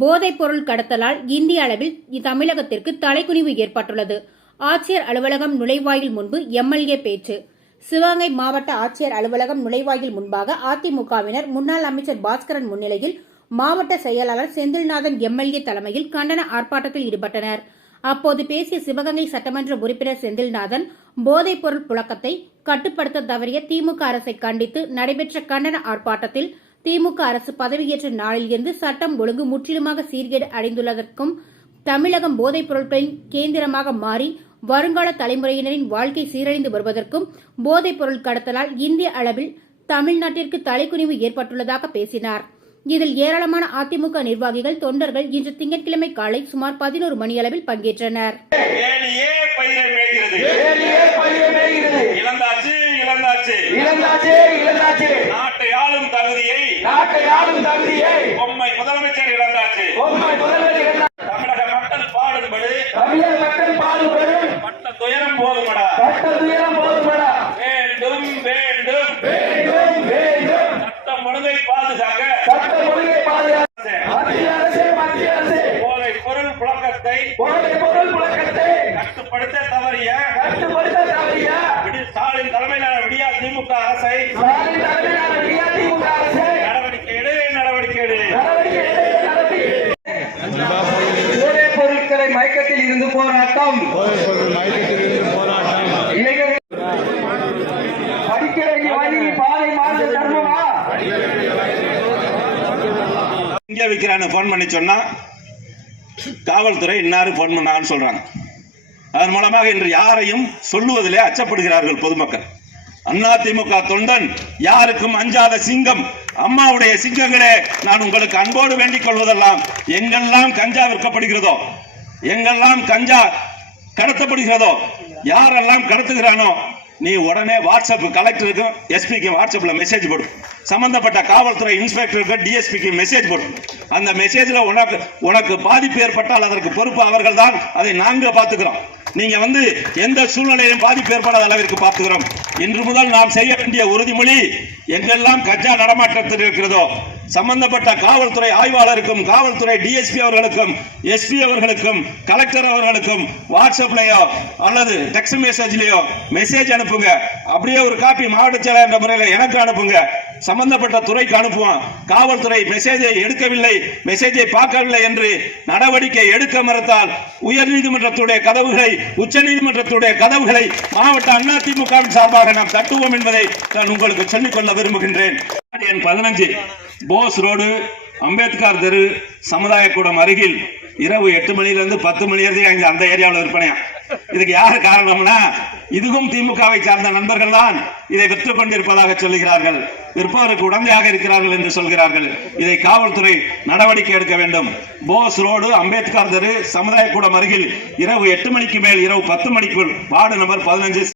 போதைப் பொருள் கடத்தலால் இந்திய அளவில் தமிழகத்திற்கு தலைக்குனிவு ஏற்பட்டுள்ளது. ஆட்சியர் அலுவலகம் நுழைவாயில் முன்பு எம்எல்ஏ பேச்சு. சிவகங்கை மாவட்ட ஆட்சியர் அலுவலகம் நுழைவாயில் முன்பாக அதிமுகவினர் முன்னாள் அமைச்சர் பாஸ்கரன் முன்னிலையில் மாவட்ட செயலாளர் செந்தில்நாதன் எம்எல்ஏ தலைமையில் கண்டன ஆர்ப்பாட்டத்தில் ஈடுபட்டனர். அப்போது பேசிய சிவகங்கை சட்டமன்ற உறுப்பினர் செந்தில்நாதன் போதைப் பொருள் புழக்கத்தை கட்டுப்படுத்த தவறிய திமுக அரசை கண்டித்து நடைபெற்ற கண்டன ஆர்ப்பாட்டத்தில் திமுக அரசு பதவியேற்ற நாளில் இருந்து சட்டம் ஒழுங்கு முற்றிலுமாக சீர்கேடு அடைந்துள்ளதற்கும் தமிழகம் போதைப் பொருட்களின் கேந்திரமாக மாறி வருங்கால தலைமுறையினரின் வாழ்க்கை சீரழிந்து வருவதற்கும் போதைப் பொருள் கடத்தலால் இந்திய அளவில் தமிழ்நாட்டிற்கு தலைக்குனிவு ஏற்பட்டுள்ளதாக பேசினார். இதில் ஏராளமான அதிமுக நிர்வாகிகள் தொண்டர்கள் இன்று திங்கட்கிழமை காலை சுமார் பதினோரு பங்கேற்றனர். வேலியே பயிரை மேய்கிறது. இழந்தாச்சு இழந்தாச்சு. இழந்தாச்சே இழந்தாச்சே. நாட்டை ஆளும் தகுதியை பொம்மை முதலமைச்சர் இழந்தாச்சு. பொம்மை முதல்வர். தமிழக மக்கள் பாடுபடு. தமிழக மக்கள் பாடுபடும் பட்ட துயரம் போதுமடா. பட்ட துயரம் போதுமடா. வேண்டும் வேண்டும். வேண்டும் வேண்டும். சட்டம் ஒழுங்கை பாதுகாக்க. சட்ட ஒழுங்கை பாதுகாக்க மத்திய அரசே மத்திய அரசே போதை பொருள் புழக்கத்தை போதை பொருள் புழக்கத்தை கட்டுப்படுத்த தவறிய கட்டுப்படுத்த தவறிய விடி- ஸ்டாலின் தலைமையிலான விடியா திமுக அரசை ஸ்டாலின் தலைமையிலான அதிமுக அரசு நடவடிக்கை எடு நடவடிக்கை எடு நடவடிக்கை எடுக்க நடவடிக்கை எடுக்க. போதைப் மயக்கத்தில் இருந்து போராட்டம். இளைஞர்கள் படிக்க பாதை தர்மமா? விற்கிறான்னு போன் பண்ணி சொன்னா காவல்துறை இன்னாரு போன் பண்ணான்னு சொல்றாங்க. அதன் மூலமாக இன்று யாரையும் சொல்லுவதிலே அச்சப்படுகிறார்கள் பொதுமக்கள். அதிமுக தொண்டன் யாருக்கும் அஞ்சாத சிங்கம் அம்மாவுடைய சிங்கங்களே நான் உங்களுக்கு அன்போடு வேண்டிக் கொள்வதெல்லாம் எங்கெல்லாம் கஞ்சா விற்கப்படுகிறதோ எங்கெல்லாம் கஞ்சா கடத்தப்படுகிறதோ யாரெல்லாம் கடத்துகிறானோ நீ உடனே வாட்ஸ்அப் கலெக்டருக்கும் எஸ்பிக்கும் வாட்ஸ்அப்பில் மெசேஜ் போடும் சம்பந்தப்பட்ட காவல்துறை இன்ஸ்பெக்டருக்கு டிஎஸ்பிக்கு மெசேஜ் போடும் அந்த மெசேஜில் உனக்கு உனக்கு பாதிப்பு ஏற்பட்டால் அதற்கு பொறுப்பு அவர்கள் தான் அதை நாங்கள் பார்த்துக்கிறோம். நீங்கள் வந்து எந்த சூழ்நிலையிலும் பாதிப்பு ஏற்படாத அளவிற்கு பார்த்துக்கிறோம். இன்று முதல் நாம் செய்ய வேண்டிய உறுதிமொழி எங்கெல்லாம் கஜா நடமாட்டத்தில் இருக்கிறதோ சம்பந்தப்பட்ட காவல்துறை ஆய்வாளருக்கும் காவல்துறை டிஎஸ்பி அவர்களுக்கும் எஸ்பி அவர்களுக்கும் கலெக்டர் அவர்களுக்கும் வாட்ஸ்அப்லயோ அல்லது டெக்ஸ்ட் மெசேஜ்லேயோ மெசேஜ் அனுப்புங்க. அப்படியே ஒரு காப்பி மாவட்ட செயலர் என்ற முறையில் எனக்கு அனுப்புங்க. சம்பந்தப்பட்ட துறைக்கு அனுப்புவோம் காவல்துறை மெசேஜை எடுக்கவில்லை மெசேஜை பார்க்கவில்லை என்று நடவடிக்கை எடுக்க மறுத்தால் உயர் நீதிமன்றத்துடைய கதவுகளை உச்ச நீதிமன்றத்துடைய கதவுகளை மாவட்ட அதிமுக சார்பாக நாம் தட்டுவோம் என்பதை நான் உங்களுக்கு சொல்லிக்கொள்ள விரும்புகின்றேன். எண் பதினஞ்சு போஸ் ரோடு அம்பேத்கர் தெரு சமுதாய கூடம் அருகில். இரவு எட்டு மணிலிருந்து பத்து மணி வரைக்கும் அந்த ஏரியாவில் விற்பனையா இதுக்கு யார் காரணம்னா இதுவும் திமுகவை சார்ந்த நண்பர்கள் தான் இதை விற்று கொண்டிருப்பதாக சொல்லுகிறார்கள். விற்பவருக்கு உடந்தையாக இருக்கிறார்கள் என்று சொல்கிறார்கள். இதை காவல்துறை நடவடிக்கை எடுக்க வேண்டும். போஸ் ரோடு அம்பேத்கர் தெரு சமுதாய கூடம் அருகில் இரவு எட்டு மணிக்கு மேல் இரவு பத்து மணிக்குள் வார்டு நம்பர் பதினஞ்சு